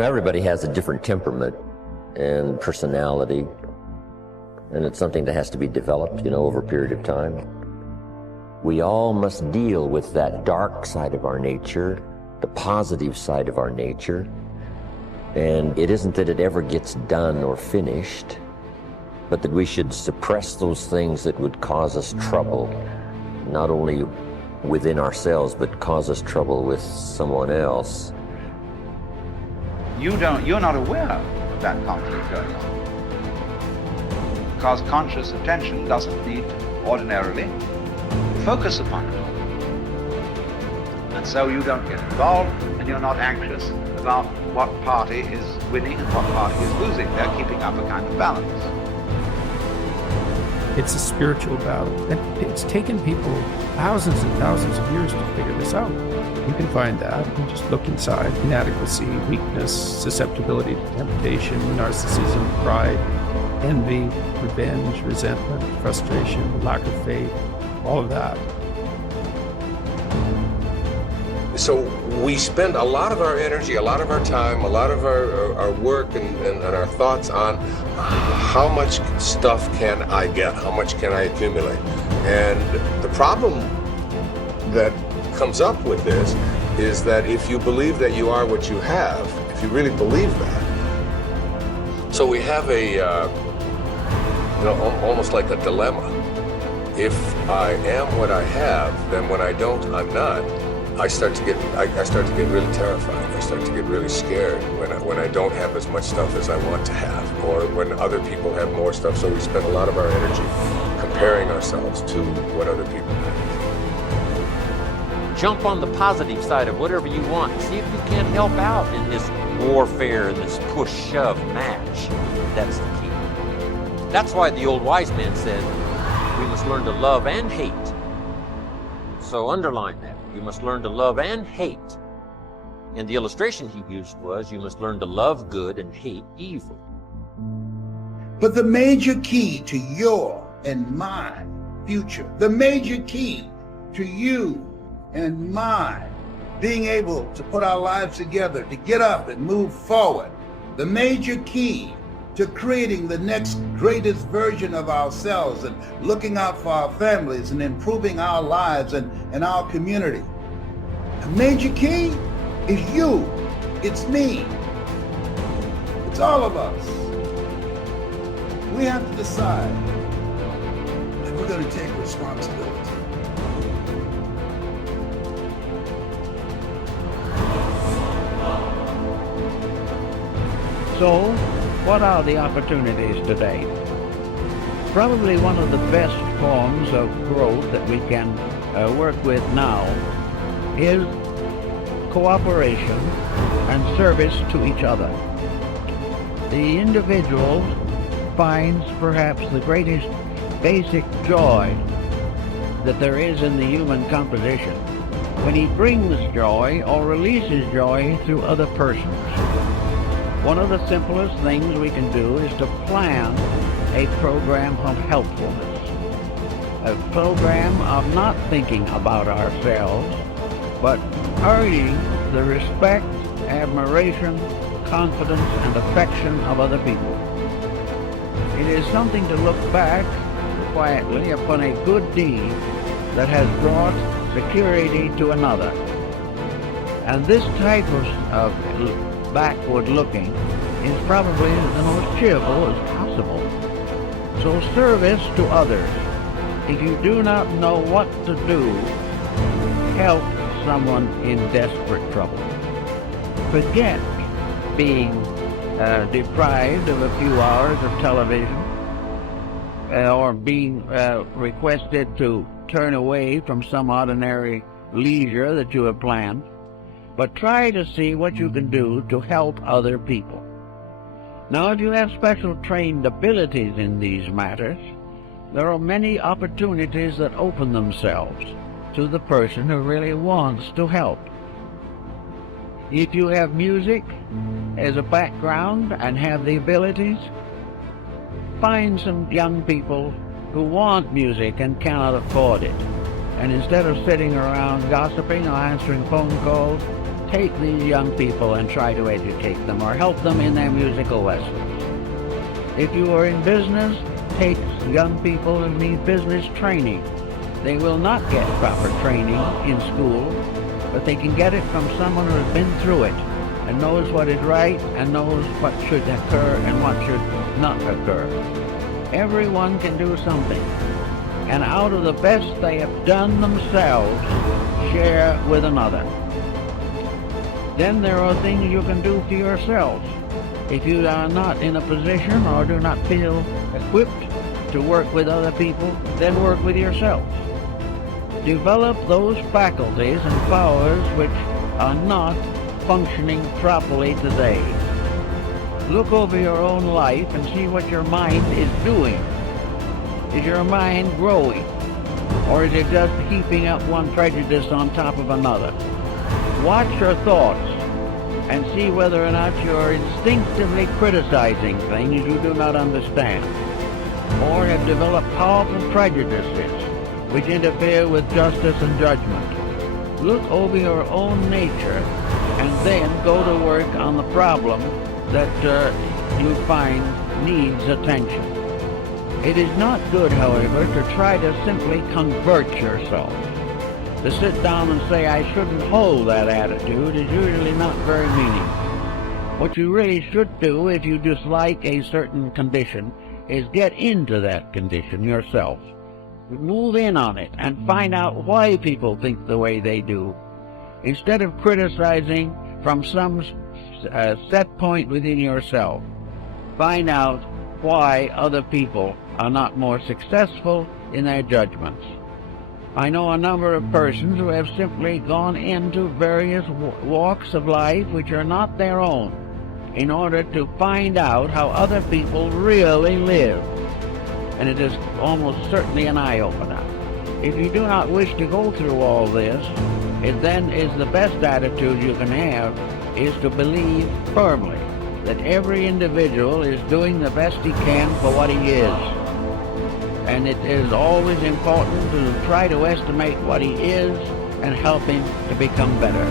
everybody has a different temperament and personality, and it's something that has to be developed, over a period of time. We all must deal with that dark side of our nature, the positive side of our nature, and it isn't that it ever gets done or finished, but that we should suppress those things that would cause us trouble, not only within ourselves, but cause us trouble with someone else. You're not aware of that conflict going on. Because conscious attention doesn't need ordinarily focus upon it. And so you don't get involved, and you're not anxious about what party is winning and what party is losing. They're keeping up a kind of balance. It's a spiritual battle. And it's taken people thousands and thousands of years to figure this out. You can find that and just look inside. Inadequacy, weakness, susceptibility to temptation, narcissism, pride, envy, revenge, resentment, frustration, lack of faith, all of that. So we spend a lot of our energy, a lot of our time, a lot of our work and our thoughts on how much stuff can I get, how much can I accumulate. And the problem that comes up with this is that if you believe that you are what you have, if you really believe that, so we have almost like a dilemma. If I am what I have, then when I don't, I'm not. I start to get really terrified. I start to get really scared when I don't have as much stuff as I want to have, or when other people have more stuff. So we spend a lot of our energy comparing ourselves to what other people have. Jump on the positive side of whatever you want. See if you can't help out in this warfare, in this push-shove match. That's the key. That's why the old wise man said, we must learn to love and hate. So underline that. You must learn to love and hate. And the illustration he used was, you must learn to love good and hate evil. But the major key to your and my future, the major key to you and mine being able to put our lives together, to get up and move forward, the major key to creating the next greatest version of ourselves and looking out for our families and improving our lives and our community. The major key is you. It's me. It's all of us. We have to decide that we're going to take responsibility. So, what are the opportunities today? Probably one of the best forms of growth that we can work with now is cooperation and service to each other. The individual finds perhaps the greatest basic joy that there is in the human composition when he brings joy or releases joy through other persons. One of the simplest things we can do is to plan a program of helpfulness, a program of not thinking about ourselves, but earning the respect, admiration, confidence, and affection of other people. It is something to look back quietly upon a good deed that has brought security to another. And this type of backward looking is probably the most cheerful as possible. So service to others. If you do not know what to do, help someone in desperate trouble. Forget being deprived of a few hours of television or being requested to turn away from some ordinary leisure that you have planned. But try to see what you can do to help other people. Now, if you have special trained abilities in these matters, there are many opportunities that open themselves to the person who really wants to help. If you have music as a background and have the abilities, find some young people who want music and cannot afford it. And instead of sitting around gossiping or answering phone calls, take these young people and try to educate them or help them in their musical lessons. If you are in business, take young people who need business training. They will not get proper training in school, but they can get it from someone who has been through it and knows what is right and knows what should occur and what should not occur. Everyone can do something, and out of the best they have done themselves, share with another. Then there are things you can do for yourselves. If you are not in a position or do not feel equipped to work with other people, then work with yourselves. Develop those faculties and powers which are not functioning properly today. Look over your own life and see what your mind is doing. Is your mind growing? Or is it just heaping up one prejudice on top of another? Watch your thoughts and see whether or not you're instinctively criticizing things you do not understand, or have developed powerful prejudices which interfere with justice and judgment. Look over your own nature and then go to work on the problem that you find needs attention. It is not good, however, to try to simply convert yourself. To sit down and say, I shouldn't hold that attitude, is usually not very meaningful. What you really should do if you dislike a certain condition is get into that condition yourself. Move in on it and find out why people think the way they do. Instead of criticizing from some set point within yourself, find out why other people are not more successful in their judgments. I know a number of persons who have simply gone into various walks of life which are not their own in order to find out how other people really live. And it is almost certainly an eye-opener. If you do not wish to go through all this, it then is the best attitude you can have is to believe firmly that every individual is doing the best he can for what he is. And it is always important to try to estimate what he is and help him to become better.